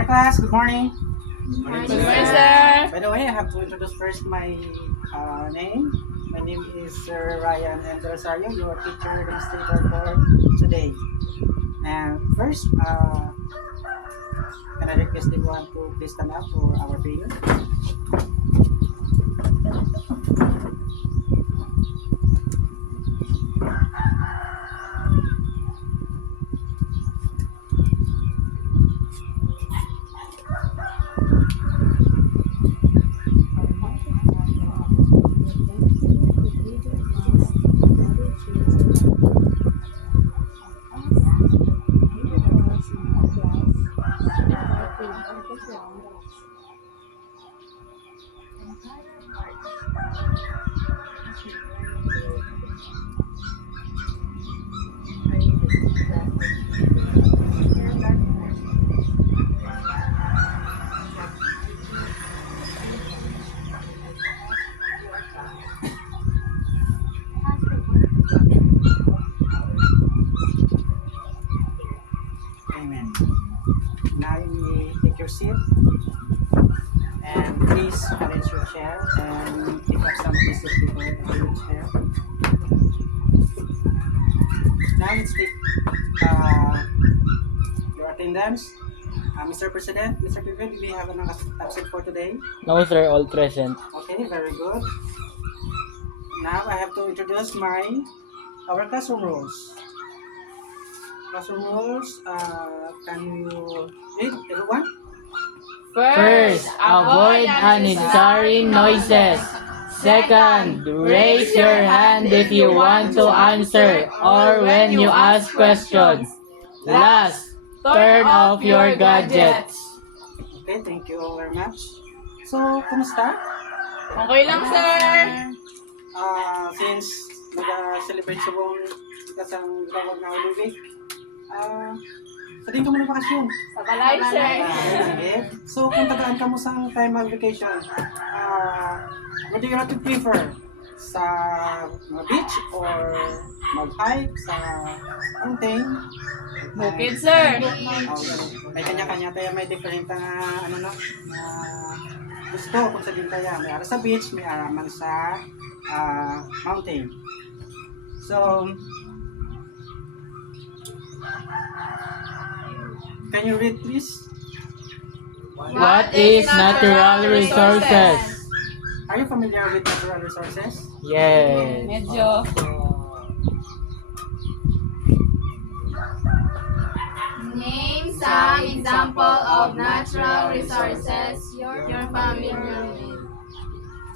Hi class, good morning. Good morning, sir. By the way, I have to introduce first my name. My name is Sir Ryan M. Rosario, your teacher administrator for today. And first, can I request everyone to please stand up for our prayer? Amen. Now you may take your seat and please arrange your chair and pick up some pieces of paper on your chair. Now let's take your attendance. Mr. President, Mr. Piven, do we have an absent for today? No, sir. All present. Okay, very good. Now I have to introduce our classroom rules. Classroom rules, can you read everyone? First, avoid unnecessary noises. Second, raise your hand if you want to answer or when you ask questions. Last, turn off your gadgets. Okay, thank you all very much. So, kumusta? Okay lang, sir. Since nag-celebrate sa buong kasang tawag na Holy Week, sabihin ka muna bakasyon. Sa balay, sir. Sige. So, kung tagaan ka mo sa time of vacation, what do you have to prefer? Sa beach or mag-hike sa mountain? Bukid, sir. May kanya-kanya tayo, may different gusto kung sa din tayo. May ara sa beach, may ara man sa mountain. So, can you read please? What is natural resources? Are you familiar with natural resources? Yes. Medyo. Name some example of natural resources your family with.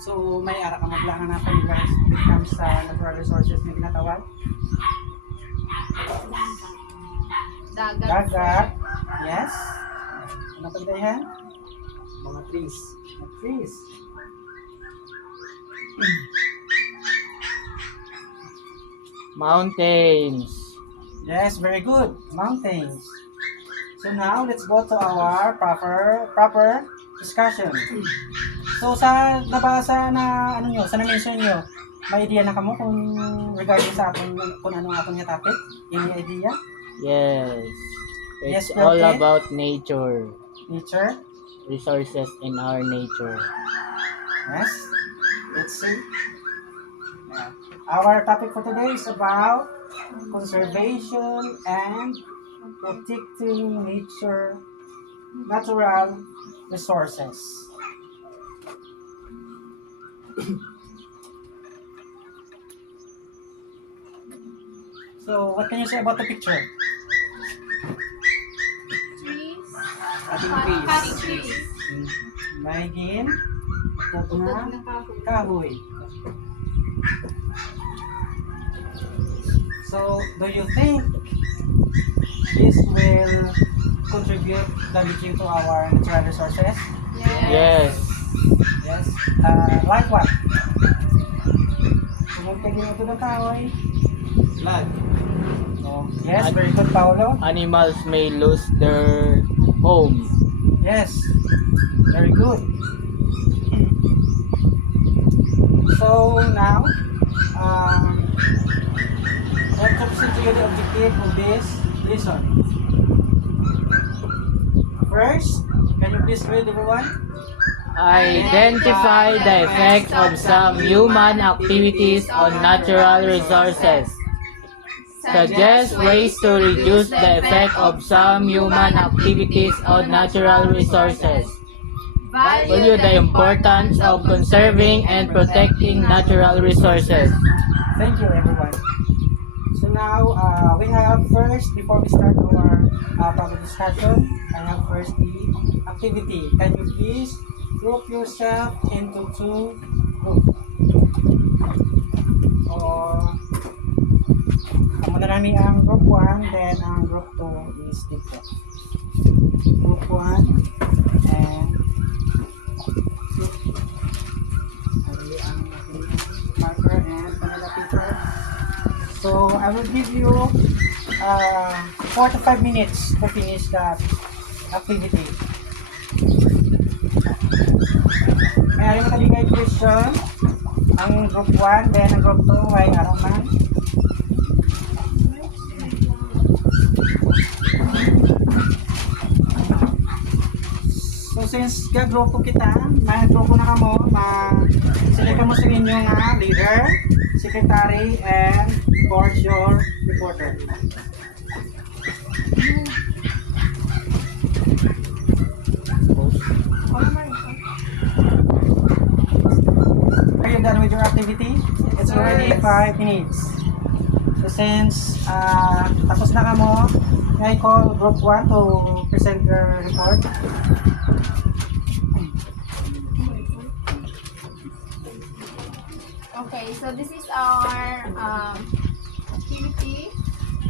So, may ara ka maglangan natin guys when it comes sa natural resources na ginatawag? Dagat. Yes. Ano pa yan? Mga trees. Trees. Mountains. Yes, very good. Mountains. So now, let's go to our proper discussion. So sa nabasa na sa na-mention nyo, may idea na kamo kung regarding sa aton kung ano atong topic? Any idea? Yes. Yes, It's sir, all okay. about nature. Nature? Resources in our nature. Yes. Let's see. Yeah. Our topic for today is about conservation and protecting natural resources. So, what can you say about the picture? Trees. Ating Trees. May gin, ito na kahoy. So, do you think this will contribute damaging to our natural resources? Yes. Yes. Like what? Kung magpagin ito ng kahoy. Blood. Oh, yes, very good, Paolo. Animals may lose their home. Yes, very good. So now, let's consider the objective of this lesson. First, can you please read everyone? Identify the effects of some human activities on natural resources. Suggest ways to reduce the effect of some human activities on natural resources. Value the importance of conserving and protecting natural resources. Thank you, everyone. So now, we have first, before we start our public discussion, I have first the activity. Can you please group yourself into two groups? Or, muna namin ang group 1, then ang group 2 is dito. Group 1 and group 2. Ay, ang aking marker and Manila paper. So, I will give you 4 to 5 minutes to finish that activity. May aring makaligay question ang group 1, then ang group 2 ay araman. So, since gagrupo kita, may grupo na kamo, select mo sa inyo nga leader, secretary, and of course your reporter. Are you done with your activity? It's already 5 minutes. So since tapos na kamo, I call group 1 to present their report. Okay, so this is our activity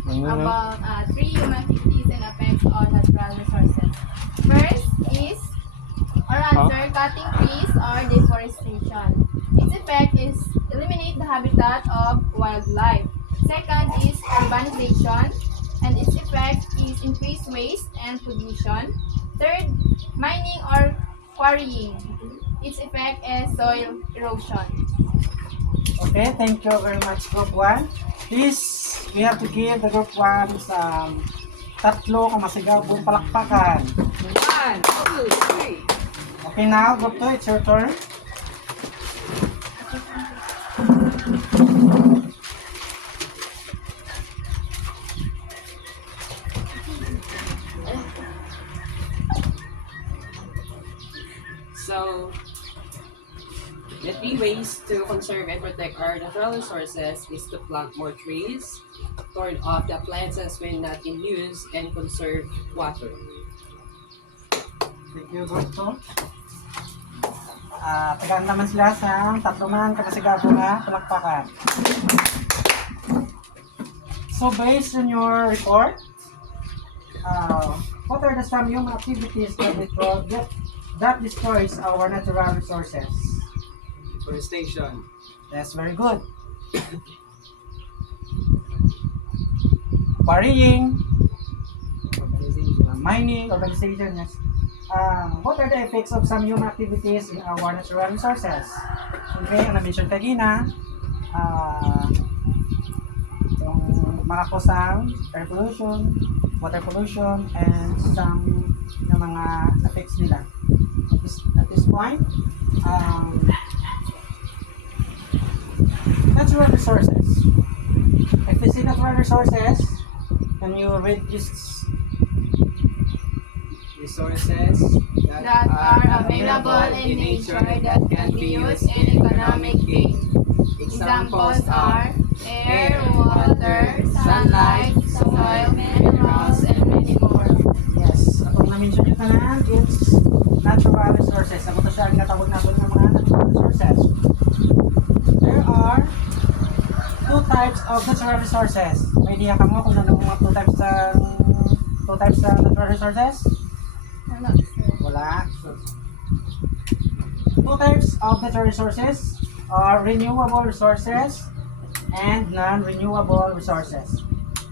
about 3 human activities and effects on natural resources. First is or answer cutting trees or deforestation. Its effect is eliminate the habitat of wildlife. Second is urbanization, and its effect is increased waste and pollution. Third, mining or quarrying. Its effect is soil erosion. Okay, thank you very much, group 1. Please, we have to give the group 1 tatlo kamasigabong palakpakan. 1, 2, 3. Okay, now, group 2, it's your turn. So, the 3 ways to conserve and protect our natural resources is to plant more trees, turn off the appliances when not in use, and conserve water. Thank you, group 2. Tagaan naman sila sa tatlo man kamasigabong na palakpakan. So, based on your report, what are the some human activities that destroys our natural resources? Deforestation. That's very good. Quarrying, mining, urbanization, yes. What are the effects of some human activities in our natural resources? Okay, ang na-mention kanina, yung makakosang air pollution, water pollution, and some na mga effects nila. At this point, natural resources. If we see natural resources, can you read this? Resources That are available in nature that can be used in economic gain. Examples are air, water, sunlight, soil, minerals, and many more. Yes, atong na-mention nyo tanan, it's natural resources. Ako to siya ang natawag natin ng mga natural resources. There are 2 types of natural resources. May idea ka mo kung ano mga 2 types sa natural resources? I'm not sure. Wala. 2 types of natural resources are renewable resources and non-renewable resources.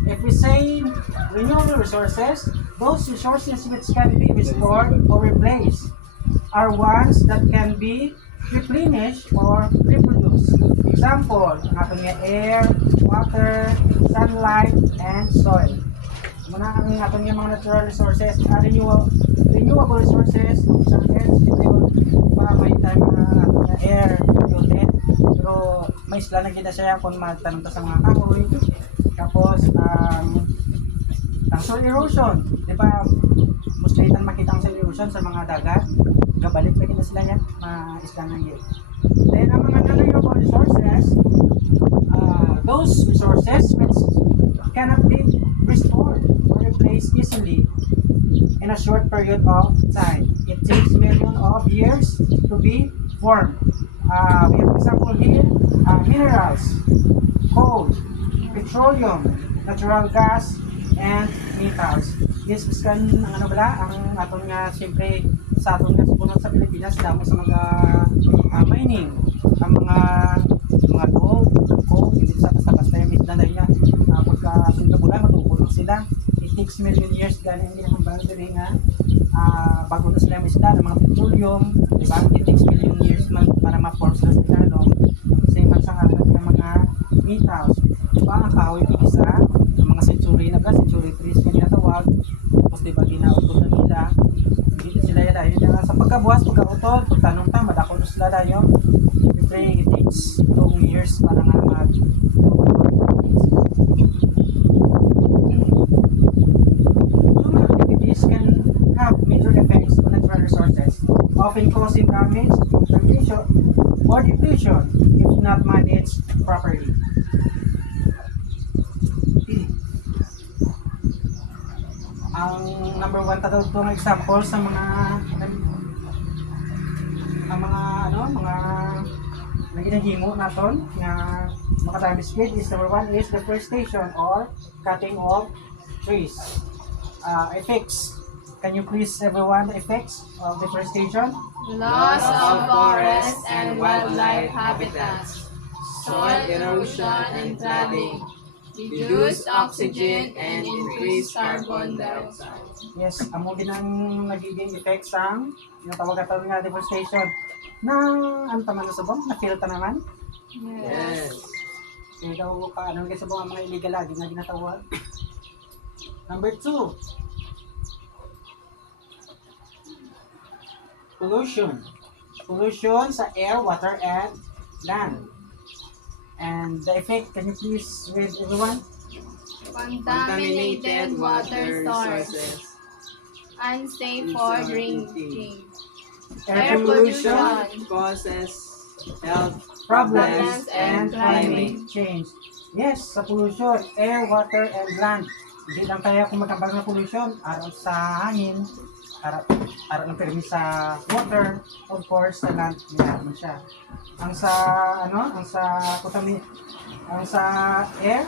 If we say renewable resources, those resources which can be restored or replaced are ones that can be replenished or reproduced. Example, ang ating air, water, sunlight, and soil. Muna ang ating mga natural resources are renewable renewable resources, isang energy yun, diba may time na air polluted, pero may isla na kita siya kung magtanong ta sa mga kahoy. Tapos, ang soil erosion, diba, mas kaitan makita ang soil erosion sa mga dagat, gabalik lagi na sila yan, isla na yun. Then, ang mga non-renewable resources, those resources which cannot be restored or replaced easily in a short period of time. It takes millions of years to be formed. We have example here, minerals, coal, petroleum, natural gas, and metals. This is ang ano bala, ang atong nga siyempre sa atong nga sumunod sa Pilipinas damo sa mga mining, ang mga gold, coal, hindi sa basta-basta yung midna na niya. Pagka sinabulan, matutulog sila. It takes million years gani ang ginahambang diri nga bago na sila isda ng mga petroleum, di ba? It takes million years man para ma-force na sila, no? Same man sa atin ng mga metals. Di ba? Ang kahoy isa, ang mga century na ba, century trees kanya tawag. Tapos di ba ginautod na nila, hindi sila yan dahil sa pagkabuhat, pagkautod, pagtanong ta, madako na sila dahil. Siyempre, it takes long years para nga human activities can have major effects on natural resources, often causing damage, degradation, or depletion if not managed properly. Ang number one tatawag example sa mga naginahimo naton nga makadamage speed is number one is deforestation or cutting of trees. Effects. Can you please everyone the effects of deforestation? Loss of forests and wildlife habitats, soil erosion and flooding, reduced oxygen and increased carbon dioxide. Yes, amo din ang nagiging effects ang yung tawag nga deforestation na ano taman na subong na filter naman. Yes. Kaya daw ka ano kasi subong ang mga illegal lagi na ginatawag. Number 2. Pollution. Pollution sa air, water, and land. And the effect, can you please read everyone? Contaminated water sources, unsafe for drinking, Air pollution, causes health problems, and and climate change. Yes, sa pollution, air, water, and land. Hindi lang tayo kung magkambal na pollution, araw sa hangin, araw ng permis sa water, of course, sa land, mayroon siya. Ang sa, ang sa air,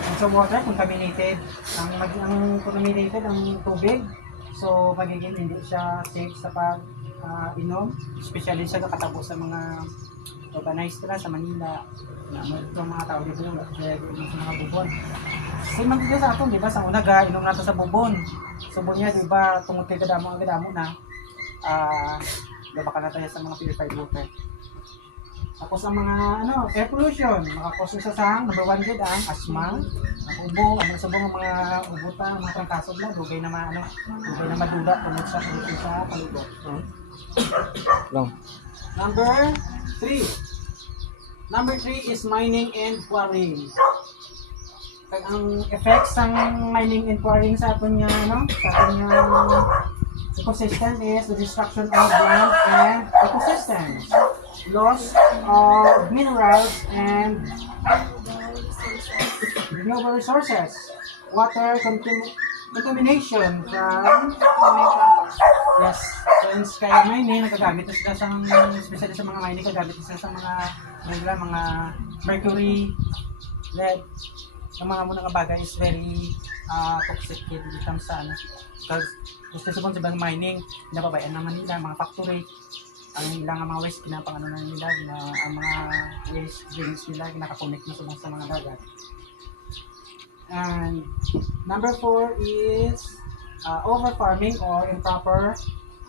ang sa water, contaminated. Ang contaminated, ang tubig, so magiging hindi siya safe sa pag-inom, especially sa kakatapos sa mga urbanized na sa Manila, na itong mga tao dito yung sa mga bubon. Kasi magiging sa atin, di ba, sa unaga, inom natin sa bubon. So, niya, di ba, tumuti kadamo na, gaba ka na tayo sa mga purified water. Tapos ang mga air pollution, makakos siya sa number 1 good ang asthma, ang ubo, ang sabong ang mga ubuta, mga trangkasod na, dugay na maduda tungkol sa pollution sa palibot. Long. Number 3. Number 3 is mining and quarrying. Kaya ang effects ng mining and quarrying sa atin nga, ecosystem is the destruction of land and ecosystems, loss of minerals and renewable resources, water contamination from chemicals. Yes, since kaya mining, nagagamit na sila sa, especially sa mga mining, nagagamit na sila sa mga mercury, lead, yung mga muna nga bagay is very toxic dito sa because gusto sa ibang mining, pinababayan naman nila, mga factory, ang ilang mga waste, pinapang na nila, ang mga waste drains nila, kinakakonect na sa mga dagat. And number 4 is over-farming or improper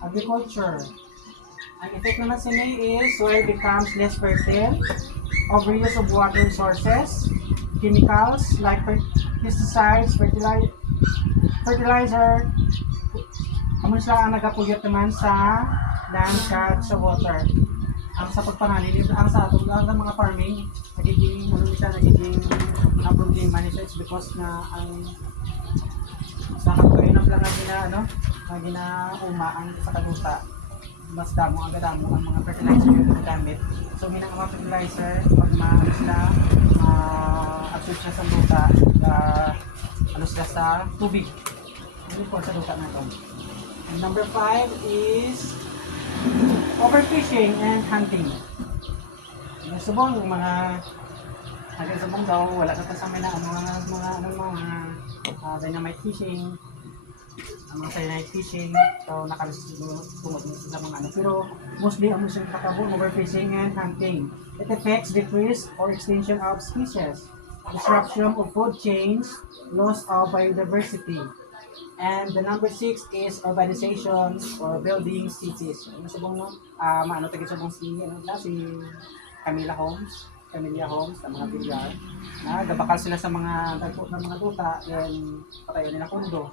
agriculture. Ang effect naman sa niya is soil becomes less fertile, overuse of water resources, chemicals like pesticides, fertilizer, Amo sila ang nagapuyot naman sa land, cat, sa water. Ang sa pagpanganin, ang sa atong ang sa mga farming, nagiging problema nito is because na ang sa katuinan lang na ginauma ang sa kaduta. Mas damo ang mga fertilizer yung ginagamit. So minang mga fertilizer pag maano sila absorb siya sa duta, sila sa tubig. Hindi po sa duta na ito. And number 5 is overfishing and hunting. Subong mga nagsubong daw wala ka sa amin na mga dynamite fishing, ang mga cyanide fishing, so nakalusumot sa mga pero mostly ang mga kakabong overfishing and hunting. It affects decrease or extinction of species, disruption of food chains, loss of biodiversity. And the number 6 is urbanization or building cities. Ano sabong maano tagit sabong si Camilla Homes, sa mga bilyar, na gabakal sila sa mga dagpo ng mga tuta, then patayo nila kondo.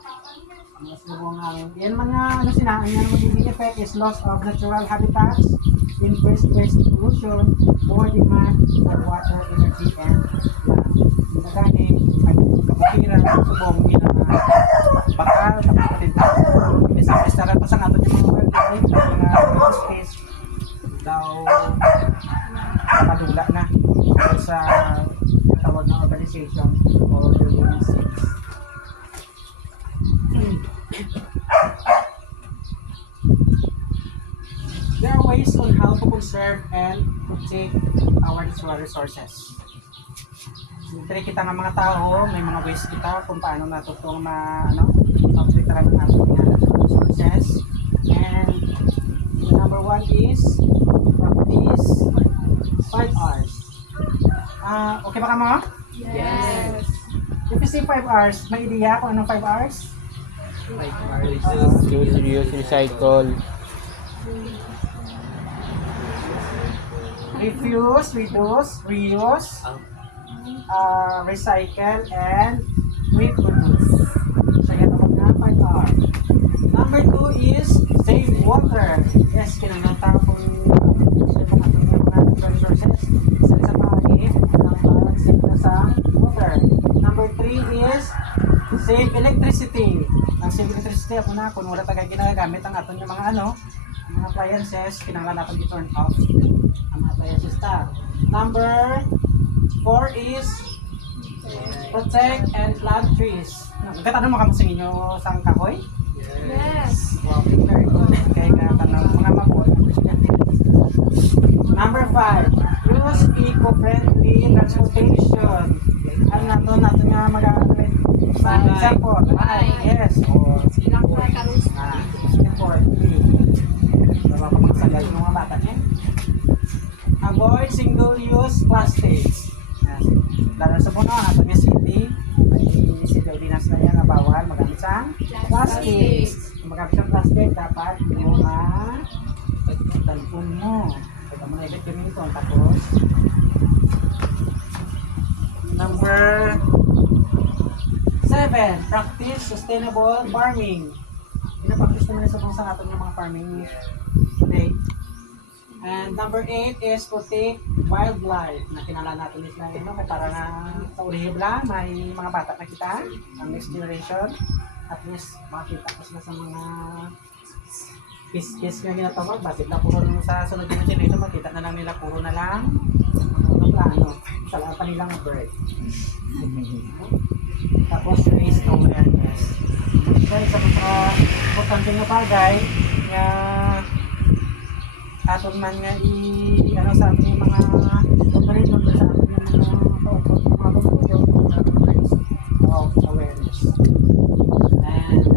Ang sabong yan mga sinaan yan magiging effect is loss of natural habitats, increased waste pollution, more demand for water, energy, and nagani kapatiran subong bakal kapatid isa pa sa ato yung mga space daw nakadula na sa tawag na urbanization or building cities. There are ways on how to conserve and protect our natural resources. Siyempre kita ng mga tao, may mga ways kita kung paano nato itong maprotektahan ng ating natural resources. And number 1 is practice 5 hours. Okay ba ka mo? Yes. If you say 5 hours, may idea kung anong 5 hours? Use, reuse, recycle. Refuse, reduce, reuse, recycle, and reproduce. So yan naman nga 5 hours. Number 2 is save water. Yes, kinangata kung kung ating mga natural resources. Isa sa mga save na sa water. Number 3 is save electricity. Ang save electricity, ako na, kung wala tayo ginagamit ang aton yung mga mga appliances, kinanglan natin i-turn off ang mga appliances ta. Number 4 is protect and plant trees. Nagkatanong mo kamo sa inyo sang kahoy? Yes. Wow, very good. Okay, tanong mga mabot. Number 5, use eco-friendly transportation. Ano nato nga mag-aaral? For example, yes. Or Silang karus. Sagal ng mga bata niya. Avoid single-use plastics. Lalo sa puno, ato niya city ordinance na yan na bawal magamit sa plastics. Kung magamit sa plastic, dapat yung talpon mo. Kaya mo na ibig gamitin. Tapos, number 7, practice sustainable farming. Pinapractice naman sa atin yung mga farming today. And number 8 is protect wildlife. Na kinala natin is lang kaya para na sa ulihib lang, may mga bata na kita, ang next generation. At least makita ko sila sa mga kiss nga ginatawag. Basit na puro sa sunod na generation, makita na lang nila puro na lang ang plano. Salaan pa nilang bird. Tapos raise awareness. Dahil sa mga importante nga bagay nga aton man nga sa ating mga operation sa ating mga raise of awareness. And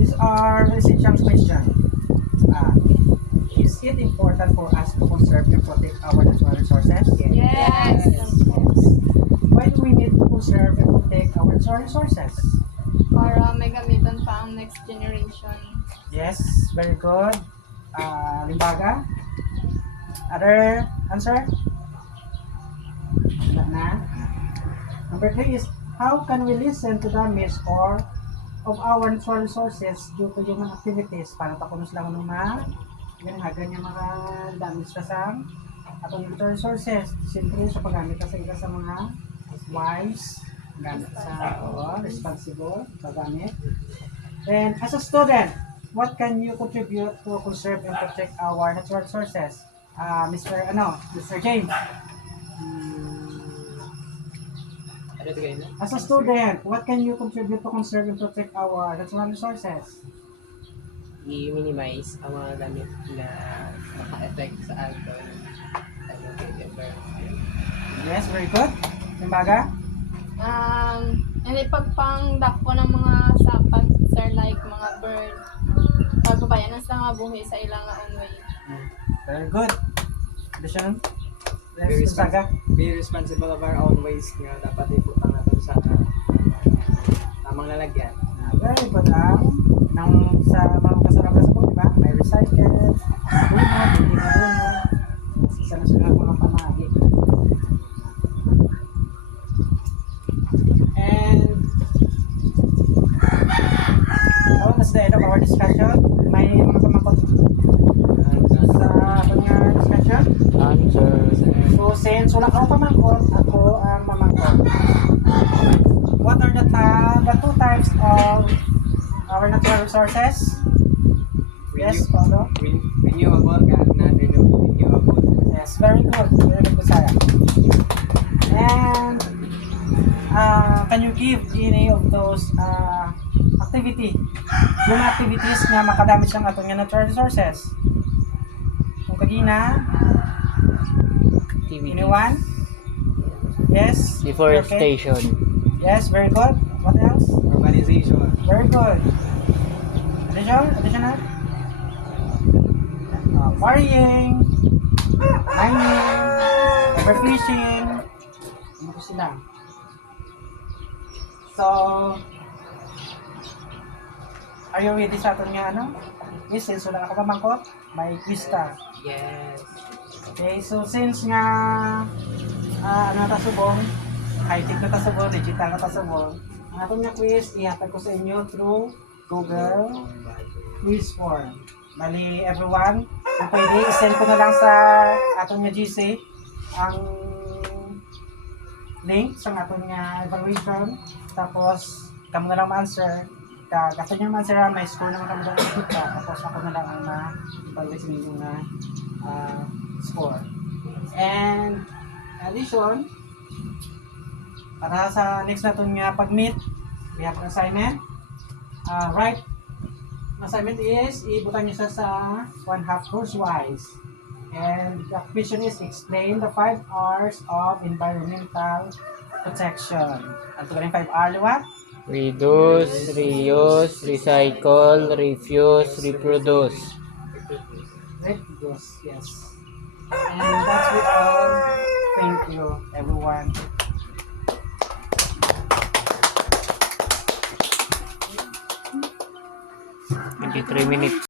these are essential questions. Is it important for us to conserve and protect our natural resources? Yes. Why do we need to conserve and protect our natural resources? Para may gamitan pa ang next generation. Yes, very good. Limbaga? Other answer? Wala na? Number 3 is, how can we listen to damage or of our natural resources due to human activities? Para takunos lang ng mga ganyan mga damage sa atong natural resources. Siyempre sa paggamit sa ila sa mga wise, gamit sa responsible paggamit. And as a student, what can you contribute to conserve and protect our natural resources? Mr. James. Ano ito kayo na? As a student, what can you contribute to conserve and protect our natural resources? I-minimize ang mga gamit na maka-effect sa atin. Yes, very good. Kumbaga, And ipagpangdakpo ng mga sapat, sir, like mga bird. Pagbabayanan sa mga buhi sa ilang anway. very good. Addition? Very Yes, Gonzaga. Be responsible of our own waste nga dapat iputang natin sa tamang lalagyan. Very good. Nang sa mga kasarap sa book, diba? May recycle, bunot, hindi na bunot. Isa na sila mga pamahit. And that's the end of our discussion. May mga kamakot sa ating discussion. Answer. So since wala ka pamangkot, ako ang mamangkot. What are the two types of our natural resources? Yes, Paulo? Renewable ka na renewable. Yes, very good. Very good, Bisaya. And can you give any of those yung activities na makadamage ng atong natural resources? Kung kagina, Activity. anyone? Yes? Okay. Deforestation. Yes, very good. What else? Urbanization. Very good. Additional? Quarrying, mining, overfishing, ano ko sila? So, are you ready sa atin nga Yes, since wala ako pamangkot, may quiz ta. Yes. Okay, so since nga tasubong, high-tech na tasubong, digital na tasubong, ang atong nga quiz, ihatag ko sa inyo through Google quiz form. Bali, everyone, kung pwede, isend ko na lang sa atong nga GC ang link sa atong nga evaluation. Tapos, kamo na lang ma-answer. Kasi nyo ma-answer, may score naman kami doon kita. Tapos, ako na lang ang ma-evaluate sa inyo nga score. And, addition, para sa next na itong nga pag-meet, we have an assignment. Right assignment is, ibutan nyo siya sa 1/2 course-wise. And the question is, explain the 5 R's of environmental protection. Ang tugaling 5 R, what? Reduce, reuse, recycle, refuse, reproduce. Reduce, yes. And that's it all. Thank you, everyone. 23 minutes.